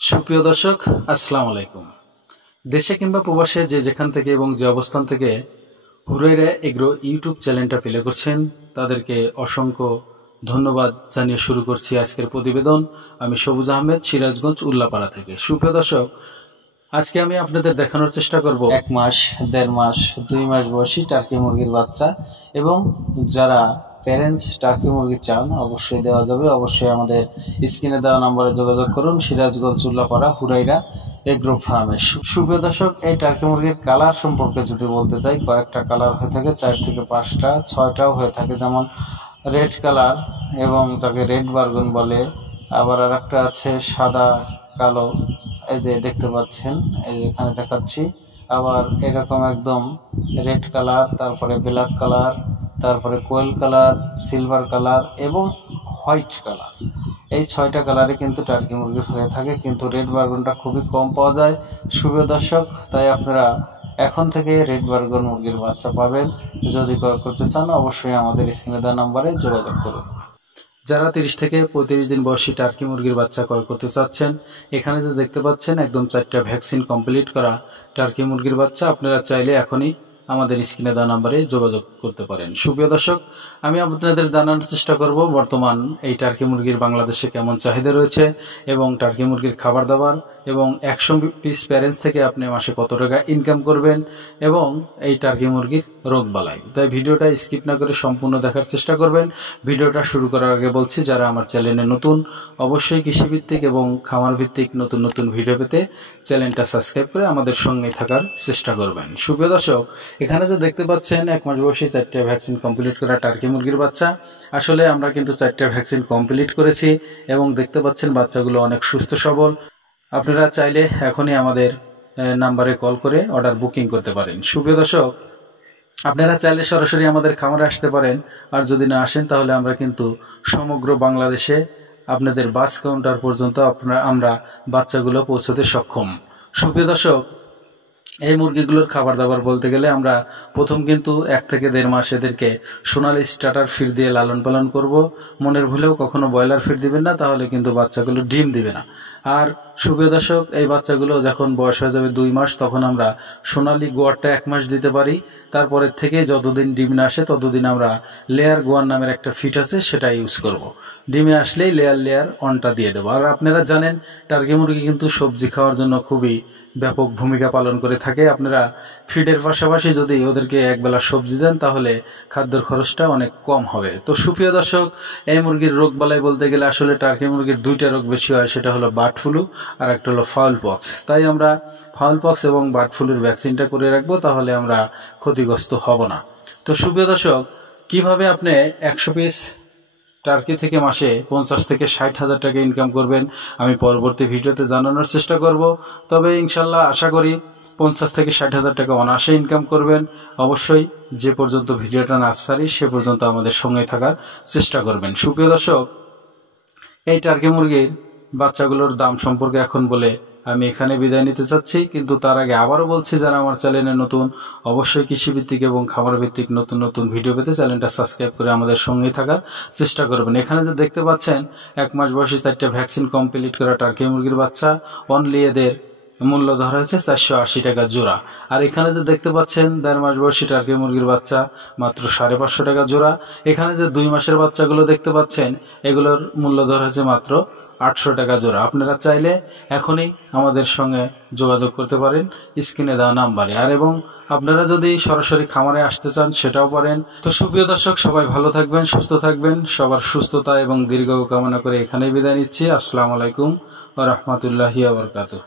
সুপ্রিয় দর্শক, আসসালামু আলাইকুম। দেশে কিংবা প্রবাসে যে যেখান থেকে এবং যে অবস্থান থেকে হুরাইরা এগ্রো ইউটিউব চ্যানেলটা প্লে করছেন তাদেরকে অসংখ্য ধন্যবাদ জানিয়ে শুরু করছি আজকের প্রতিবেদন। আমি সবুজ আহমেদ, সিরাজগঞ্জ উল্লাপাড়া থেকে। সুপ্রিয় দর্শক, আজকে আমি আপনাদের দেখানোর চেষ্টা করব 1 মাস, 1.5 মাস, 2 মাস বয়সী টার্কি মুরগির বাচ্চা। এবং যারা প্যারেন্টস টার্কি মুরগি চান অবশ্যই দেওয়া যাবে। অবশ্যই আমাদের স্ক্রিনে দেওয়া নম্বরে যোগাযোগ করুন, সিরাজগঞ্জ উল্লাপাড়া হুরাইরা এগ্রো ফার্মে। সুপ্রিয় দর্শক, এই টার্কি মুরগির কালার সম্পর্কে যদি বলতে চাই, কয়েকটা কালার হয়ে থাকে, 4 থেকে 5টা, 6টাও হয়ে থাকে। যেমন রেড কালার এবং যাকে রেড বার্গন বলে, আবার আর একটা আছে সাদা কালো, এই যে দেখতে পাচ্ছেন, এই যে এখানে দেখাচ্ছি। আবার এরকম একদম রেড কালার, তারপরে ব্ল্যাক কালার, তারপরে কোয়েল কালার, সিলভার কালার এবং হোয়াইট কালার। এই 6টা কালারে কিন্তু টার্কি মুরগির হয়ে থাকে, কিন্তু রেড বার্গনটা খুবই কম পাওয়া যায় সুপ্রিয় দর্শক। তাই আপনারা এখন থেকে রেড বার্গন মুরগির বাচ্চা পাবেন। যদি ক্রয় করতে চান অবশ্যই আমাদের স্ক্রিনে দেওয়া নম্বরে যোগাযোগ করুন। যারা 30 থেকে 35 দিন বয়সী টার্কি মুরগির বাচ্চা ক্রয় করতে চাচ্ছেন, এখানে যে দেখতে পাচ্ছেন একদম 4টা ভ্যাকসিন কমপ্লিট করা টার্কি মুরগির বাচ্চা, আপনারা চাইলে এখনই আমাদের স্ক্রিনে দেওয়া নাম্বারে যোগাযোগ করতে পারেন। সুপ্রিয় দর্শক, আমি আপনাদের জানানোর চেষ্টা করব বর্তমান এই টার্কি মুরগির বাংলাদেশে কেমন চাহিদা রয়েছে এবং টার্কি মুরগির খাবার দাবার এবং 100 পিস প্যারেন্টস থেকে আপনি মাসে কত টাকা ইনকাম করবেন এবং এই টার্কি মুরগির রোগ বালাই। তাই ভিডিওটা স্কিপ না করে সম্পূর্ণ দেখার চেষ্টা করবেন। ভিডিওটা শুরু করার আগে বলছি, যারা আমার চ্যানেলে নতুন অবশ্যই কৃষিভিত্তিক এবং খামার ভিত্তিক নতুন নতুন ভিডিও পেতে চ্যানেলটা সাবস্ক্রাইব করে আমাদের সঙ্গে থাকার চেষ্টা করবেন। সুপ্রিয় দর্শক, এখানে যে দেখতে পাচ্ছেন 1 মাস বয়সী 4টা ভ্যাকসিন কমপ্লিট করা টার্কি মুরগির বাচ্চা, আসলে আমরা কিন্তু 4টা ভ্যাকসিন কমপ্লিট করেছি এবং দেখতে পাচ্ছেন বাচ্চাগুলো অনেক সুস্থ সবল। আপনারা চাইলে এখনই আমাদের নাম্বারে কল করে অর্ডার বুকিং করতে পারেন। সুপ্রিয় দর্শক, আপনারা চাইলে সরাসরি আমাদের খামারে আসতে পারেন, আর যদি না আসেন তাহলে আমরা কিন্তু সমগ্র বাংলাদেশে আপনাদের বাস কাউন্টার পর্যন্ত আমরা বাচ্চাগুলো পৌঁছতে সক্ষম। সুপ্রিয় দর্শক, এই মুরগিগুলোর খাবার দাবার বলতে গেলে আমরা প্রথম কিন্তু 1 থেকে 1.5 মাস এদেরকে সোনালি স্টার্টার ফিড দিয়ে লালন পালন করব। মনের ভুলেও কখনো ব্রয়লার ফিড দিবেন না, তাহলে কিন্তু বাচ্চাগুলো ডিম দিবে না। আর সুপ্রিয় দর্শক, এই বাচ্চাগুলো যখন বয়স হয়ে যাবে 2 মাস, তখন আমরা সোনালি গোয়ারটা 1 মাস দিতে পারি। তারপরের থেকে যতদিন ডিম না আসে ততদিন আমরা লেয়ার গোয়ার নামের একটা ফিড আছে, সেটা ইউজ করব। ডিমে আসলেই লেয়ার অনটা দিয়ে দেবো। আর আপনারা জানেন টার্কি মুরগি কিন্তু সবজি খাওয়ার জন্য খুবই ব্যাপক ভূমিকা পালন করে থাকে। আপনারা ফিডের পাশাপাশি যদি ওদেরকে একবেলা সবজি দেন তাহলে খাদ্যের খরচটা অনেক কম হবে। তো সুপ্রিয় দর্শক, এই মুরগির রোগ বালাই বলতে গেলে আসলে টার্কি মুরগির 2টা রোগ বেশি হয়, সেটা হলো বার্ড ফ্লু আর একটা হলো ফাউল পক্স। তাই আমরা ফাউল পক্স এবং বার্ড ফ্লুর ভ্যাকসিনটা করে রাখবো, তাহলে আমরা ক্ষতিগ্রস্ত হব না। তো সুপ্রিয় দর্শক, কিভাবে আপনি 100 পিস টার্কি থেকে মাসে 50 থেকে 60 হাজার টাকা ইনকাম করবেন আমি পরবর্তী ভিডিওতে জানানোর চেষ্টা করব। তবে ইনশাল্লাহ আশা করি 50 থেকে 60 হাজার টাকা অনায়াসে ইনকাম করবেন। অবশ্যই যে পর্যন্ত ভিডিওটা না ছাড়ি সে পর্যন্ত আমাদের সঙ্গে থাকার চেষ্টা করবেন। সুপ্রিয় দর্শক, এই টার্কি মুরগির বাচ্চাগুলোর দাম সম্পর্কে এখন বলে আমি এখানে বিদায় নিতে চাচ্ছি, কিন্তু তার আগে আবারও বলছি, যারা আমার চ্যানেলে নতুন অবশ্যই কৃষিভিত্তিক এবং খামার ভিত্তিক নতুন নতুন ভিডিও পেতে চ্যানেলটা সাবস্ক্রাইব করে আমাদের সঙ্গেই থাকার চেষ্টা করবেন। এখানে যে দেখতে পাচ্ছেন 1 মাস বয়সী 4টা ভ্যাকসিন কমপ্লিট করা টার্কি মুরগির বাচ্চা, অনলি এদের মূল্য ধরা হয়েছে 480 টাকা জোড়া। আর এখানে যে দেখতে পাচ্ছেন 1.5 মাস বয়সী টার্কি মুরগির বাচ্চা, মাত্র 550 টাকা জোড়া। এখানে যে 2 মাসের বাচ্চাগুলো দেখতে পাচ্ছেন, এগুলোর মূল্য ধরা হয়েছে মাত্র 800 টাকা জোড়া। আপনারা চাইলে এখনই আমাদের সঙ্গে যোগাযোগ করতে পারেন স্ক্রিনে দেওয়া নাম্বারে। আর এবং আপনারা যদি সরাসরি খামারে আসতে চান সেটাও পারেন। তো সুপ্রিয় দর্শক, সবাই ভালো থাকবেন, সুস্থ থাকবেন। সবার সুস্থতা এবং দীর্ঘ কামনা করে এখানেই বিদায় নিচ্ছি। আসসালামু আলাইকুম ওয়া রাহমাতুল্লাহি ওয়া বারাকাতুহু।